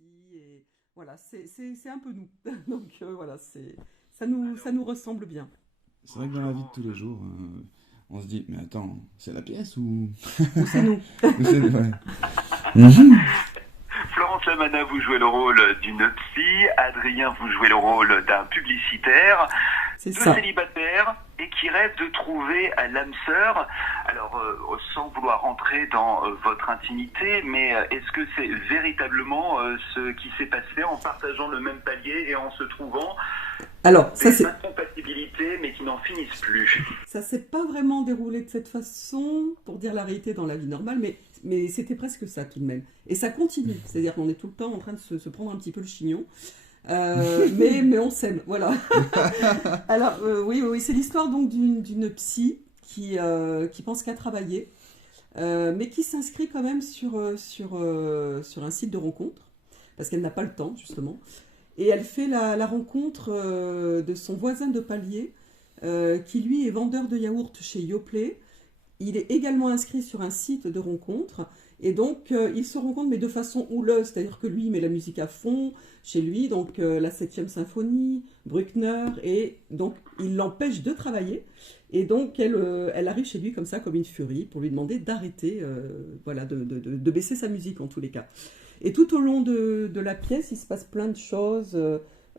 aussi. Et voilà, c'est un peu nous. Donc voilà, ça nous ressemble bien. C'est vrai que dans la vie de tous les jours, on se dit, mais attends, c'est la pièce ou... Ou c'est nous. Ouais. Mhm. Florence Lamana, vous jouez le rôle d'une psy. Adrien, vous jouez le rôle d'un publicitaire. C'est Deux ça. célibataires et qui rêvent de trouver l'âme sœur. Alors, sans vouloir rentrer dans votre intimité, mais est-ce que c'est véritablement ce qui s'est passé en partageant le même palier et en se trouvant Alors, ça des c'est... incompatibilités mais qui n'en finissent plus? Ça s'est pas vraiment déroulé de cette façon, pour dire la réalité, dans la vie normale, mais c'était presque ça tout de même. Et ça continue, c'est-à-dire qu'on est tout le temps en train de se prendre un petit peu le chignon. Mais on s'aime, voilà. Alors, oui, c'est l'histoire donc d'une psy qui pense qu'à travailler, mais qui s'inscrit quand même sur un site de rencontre, parce qu'elle n'a pas le temps, justement. Et elle fait la rencontre de son voisin de palier, qui lui est vendeur de yaourt chez Yoplait. Il est également inscrit sur un site de rencontre. Et donc, ils se rencontrent, mais de façon houleuse. C'est-à-dire que lui, il met la musique à fond chez lui, donc la 7e symphonie, Bruckner, et donc il l'empêche de travailler. Et donc, elle arrive chez lui comme ça, comme une furie, pour lui demander d'arrêter, voilà, de baisser sa musique en tous les cas. Et tout au long de la pièce, il se passe plein de choses.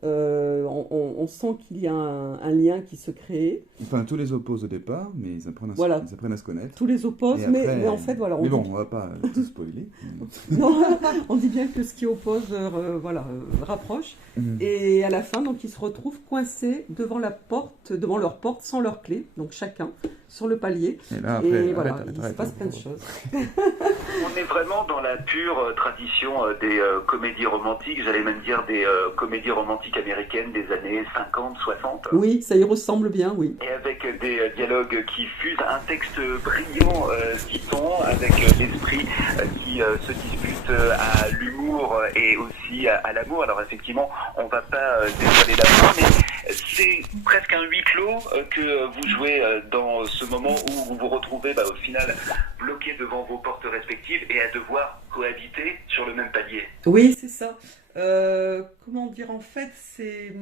On sent qu'il y a un lien qui se crée. Enfin, tous les opposent au départ, mais ils apprennent Voilà. à se connaître. Tous les opposent, Et mais après- en fait, voilà. Mais bon, on va pas tout spoiler. Non, on dit bien que ce qui oppose, rapproche. Mhm. Et à la fin, donc, ils se retrouvent coincés devant leur porte, sans leur clé, donc chacun sur le palier. Et là, après, Et voilà, arrête, il se passe plein de choses. On est vraiment dans la pure tradition des comédies romantiques, j'allais même dire des comédies romantiques américaines des années 50, 60. Oui, ça y ressemble bien, oui. Et avec des dialogues qui fusent, un texte brillant, dit-on, avec l'esprit qui se dispute à l'humour et aussi à l'amour. Alors effectivement, on va pas dévoiler la fin, mais c'est presque un huis clos que vous jouez dans ce moment où vous vous retrouvez au final bloqué devant vos portes respectives et à devoir cohabiter sur le même palier. Oui, c'est ça. Comment dire, en fait, c'est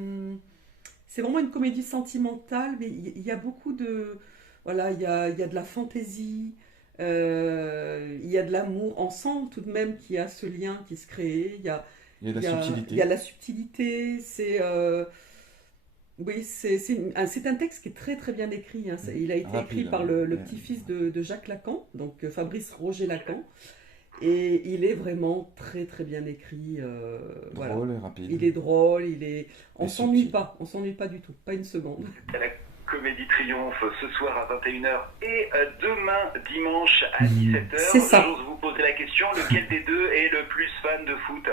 vraiment une comédie sentimentale, mais il y a beaucoup de... Voilà, il y a de la fantaisie, il y a de l'amour. On sent tout de même qu'il y a ce lien qui se crée. Il y a de la Il y a subtilité. la subtilité. Oui, c'est un texte qui est très très bien écrit, hein. Il a été Rapide, écrit par hein. le Ouais. petit-fils de Jacques Lacan, donc Fabrice Roger Lacan. Et il est vraiment très très bien écrit. Voilà. Drôle et rapide. Il est drôle, on Et s'ennuie subtil. pas, on s'ennuie pas du tout, pas une seconde. La Comédie Triomphe ce soir à 21h et demain dimanche à 17h. C'est ça. J'ose vous poser la question, lequel des deux est le plus fan de foot?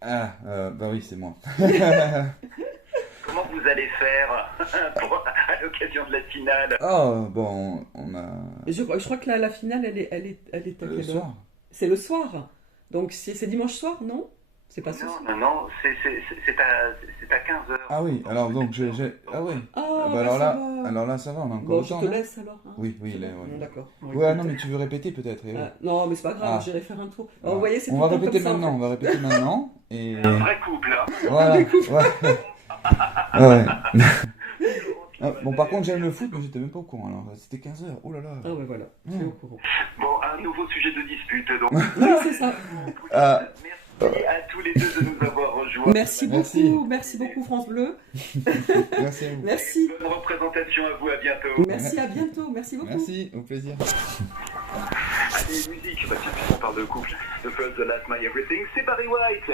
Ah, bah oui, c'est moi. Comment vous allez faire à l'occasion de la finale? Oh, bon, on a... Je crois que la finale, elle est à Le quelle heure? soir. C'est le soir. Donc c'est dimanche soir, non? C'est pas ce soir. Non, c'est à 15h. Ah oui, alors donc Ah oui. Ah, Ah, bah ouais, alors ça là, va. ça va, on a encore Bon, le je temps, te non? laisse alors, hein. Oui, il est, ouais. Bon, d'accord. Bon, Ouais, écoute. non, mais tu veux répéter peut-être, eh oui. Non, mais c'est pas grave, Ah. j'irai faire un tour. Ah. Vous voyez, c'est On tout va le temps répéter comme ça, en maintenant, fait. on va répéter maintenant, et... Un vrai couple, hein. Voilà, ouais. Ouais. Ah, bon, par contre, j'aime le foot, mais j'étais même pas au courant, alors c'était 15h, oh là là. Ah ouais, voilà, je suis au courant. Bon, un nouveau sujet de dispute, donc. Oui, c'est ça. Ah. Merci à tous les deux de nous avoir rejoints. Merci beaucoup, merci beaucoup France Bleu. Merci à vous. Merci. Bonne représentation à vous, à bientôt. Merci, à bientôt, merci beaucoup. Merci, au plaisir. Allez, musique, puisqu'on parle de couple. The First, The Last, My Everything, c'est Barry White.